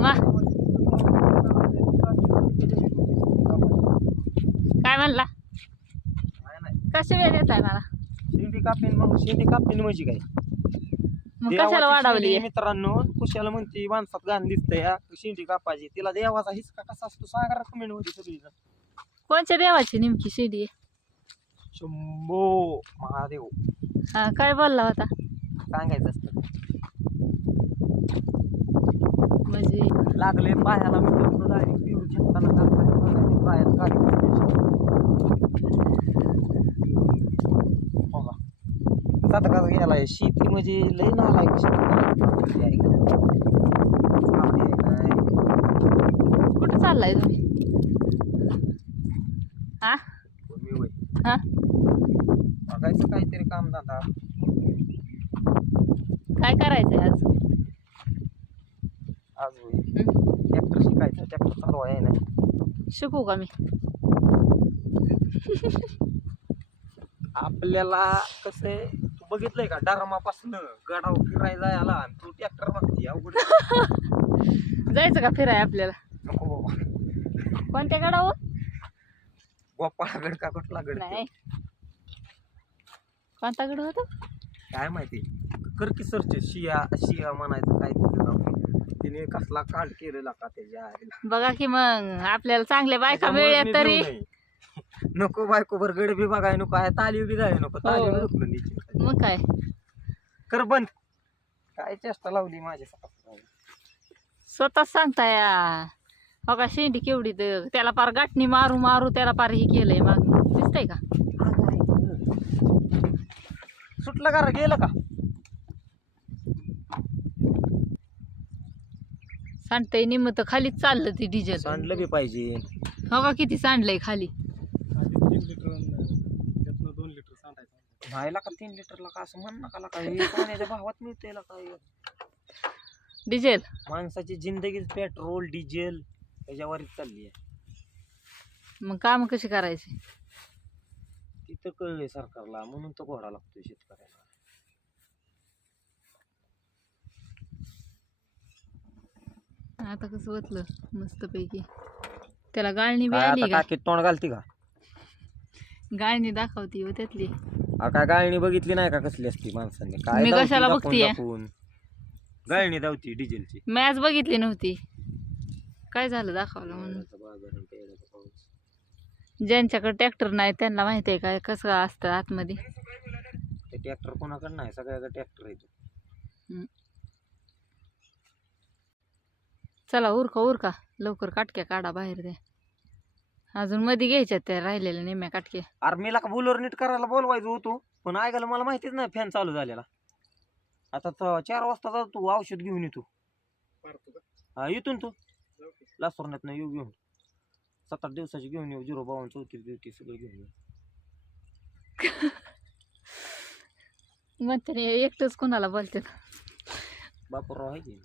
वा काय म्हणला कसे वेळ येत आहे मला शेंडी कापीन म्हणजे काय मग कशाला वाढवली मित्रांनो कुशाला म्हणते माणसात घाण दिसतंय या शेंडी कापायची तिला देवाचा हिसका कसा असतो सांगा कमेंट मध्ये सगळी कोणत्या देवाची नेमकी शिडी आहे शंभो महादेव हा काय बोलला होता सांगायचं असतं म्हणजे लागले पायाला मित्रांनो डायरेक्ट पिऊ छत्ताना पायात काढ का गेलाय शेती म्हणजे लय नालाय कुठं चाललाय तुम्ही हा हा बघायचं काहीतरी काम धंदा काय करायचंय आज आज ट्रॅक्टर शिकायचं ट्रॅक्टर चालू आहे ना शिकू का मी आपल्याला कसं आहे तू बघितलंय का डरमापासून गडाव फिरायला याला आणि तू ट्रॅक्टर मागती अवघड जायचं का फिराय आपल्याला नको बाबा कोणत्या गडावर गोपाळगड का कुठला गड नाही कोणता गड होता काय माहिती कर की सर्च शिया शिया म्हणायचं काय तिने कसला कांड केलेला का त्याच्या आईला बघा की मग आपल्याला चांगल्या बायका मिळल्या तरी नको बायको बर गड बी बघाय नको आहे ताली बी जाय नको ताली बी दुखलं नीचे मग काय कर बंद काय चेष्टा लावली माझ्या स्वतःच सांगताय हो का शेंडी केवढी त्याला पार गाठणी मारू मारू त्याला पार हे केलंय माग दिसतंय का सुटलं का रे गेलं का सांडतंय निम्म तर खालीच चाललं ती डिझेल सांडलं बी पाहिजे हो का किती सांडलंय खाली 3 लिटर त्यातनं 2 लिटर सांडायचं व्हायला का 3 लिटरला का असं म्हण नका का हे पाण्याच्या भावात मिळते काय डिझेल माणसाची जिंदगीच पेट्रोल डिझेल त्याच्यावरच चालली आहे मग काम कशी करायची तिथं कळलंय सरकारला म्हणून तो घोडा लागतोय शेतकऱ्याला आता कसं वतलं मस्त पैकी त्याला गाळणी बी आली का टाकीत तोंड घालती का गाळणी दाखवती हो त्यातली काय गाळणी बघितली नाही का कसली असती माणसांनी काय मी दावती कशाला दाखवून बघतीये? दाखवून. गाळणी दावती डिझेलची मॅच बघितली नव्हती काय झालं दाखवलं म्हणून ज्यांच्याकडे ट्रॅक्टर नाही त्यांना माहिती आहे काय कसं असतं आतमध्ये ते ट्रॅक्टर कोणाकडे नाही सगळ्याकडे ट्रॅक्टर आहे चला उरका उरका लवकर काटक्या काढा बाहेर द्या अजून मध्ये घ्यायच्यात त्या राहिलेल्या निम्या काटक्या आर्मीला का बोलवर नीट करायला बोलवायचं होतो पण ऐकायला मला माहितीच नाही फॅन चालू झालेला आता 4 वाजता जातो तू औषध घेऊन येतो हा इथून तू लासोरण्यात नाही येऊ घेऊन 7-8 दिवसाची घेऊन येऊ 052 34 सगळं घेऊन येऊ म्हणते एकटंच कोणाला बोलते बापूराव आहे की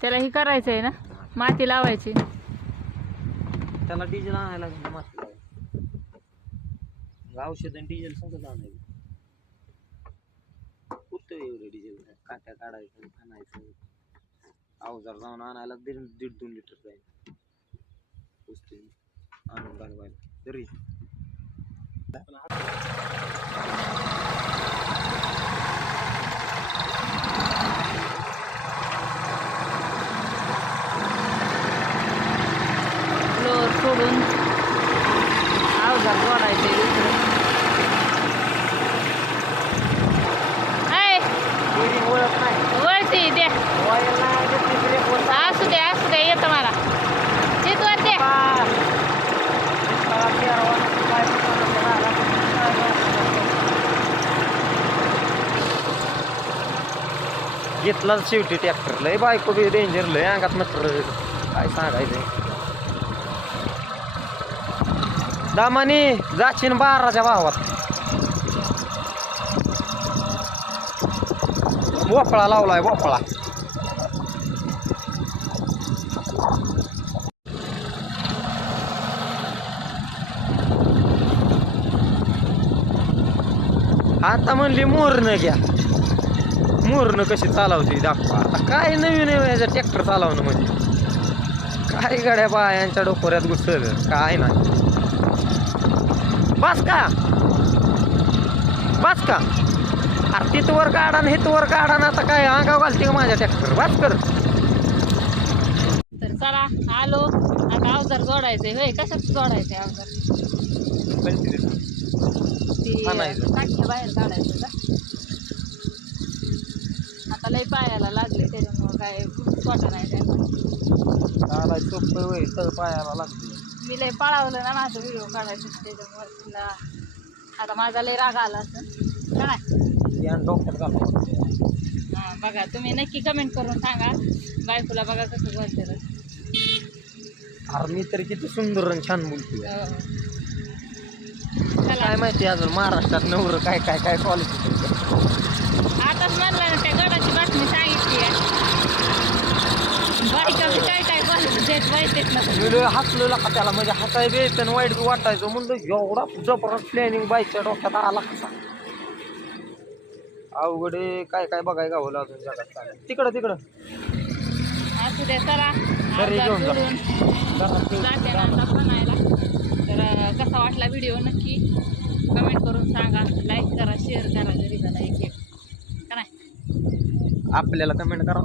त्याला ही करायचं आहे ना माती लावायची त्याला डिझेल आणायला लागेल औषध आणि डिझेल सगळं आणायचं कुठं एवढं डिझेल काट्या काढायचं आणायचं अवजार जाऊन आणायला 1.5-2 लिटर जाईल पुसते आणून घालवायला तरी फ्लोअर सोडून अवजार जोडायचे दुसरं ओळख नाही वळती द्या असू द्या येतं मला चितवर द्या घेतलाच शेवटी ट्रॅक्टर लय बायको बी डेंजर लय अंगात नसतं काय सांगायचं दामानी जाशीन 12च्या भावात भोपळा लावलाय भोपळा आता म्हणली मोरनं घ्या, मोरनं कशी चालवते दाखवा. आता काय नवीन आहे याचं ट्रॅक्टर चालवणं म्हणजे, काय गाड्या बायांच्या डोक्यात घुसल काय नाही. बस का बस का, अरे तिथं वर काढा ना हिथं वर काढा ना, आता काय अंगाव घालते का माझ्या ट्रॅक्टर, बस कर. तर चला आलो आता. अवजार जोडायचंय होय, कशात जोडायचंय अवजार? ती हाणायचं. टाक्या बाहेर काढायचं का? आता लय पायाला लागले त्याच्यामुळं काय वाटा नाही त्याला. सोपं होय, तळ पायाला लागते. मी लय पळावलं ना माझा व्हिडिओ काढायचा त्याच्यामुळे तिला आता माझा लय राग आला असं काय. यान डोक्यात घालतो. हा बघा तुम्ही नक्की कमेंट करून सांगा बायकोला बघा कसं बोलते. अरे मी तरी किती सुंदर आणि छान बोलतोय. चला काय माहिती अजून महाराष्ट्रात नवर काय काय काय क्वालिटी. आताच म्हणलं ना त्या गडाची बातमी सांगितली आहे. बायका बी काय काय बोलत देत वाईट ना. मी हसलो का त्याला, म्हणजे हसाय द्यायचं आणि वाईट बी वाटायचं. म्हणलं एवढा जबरदस्त प्लॅनिंग बाईकच्या डोक्यात आला कसा. अवघडे काय काय बघाय गावलं अजून जगात. तिकडं तिकडं असू द्या चला घरी घेऊन जा. जाते ना आता बनायला. तर कसा वाटला व्हिडिओ नक्की कमेंट करून सांगा. लाईक करा, शेअर करा, घरी झाला एक का नाही. आपल्याला कमेंट करा.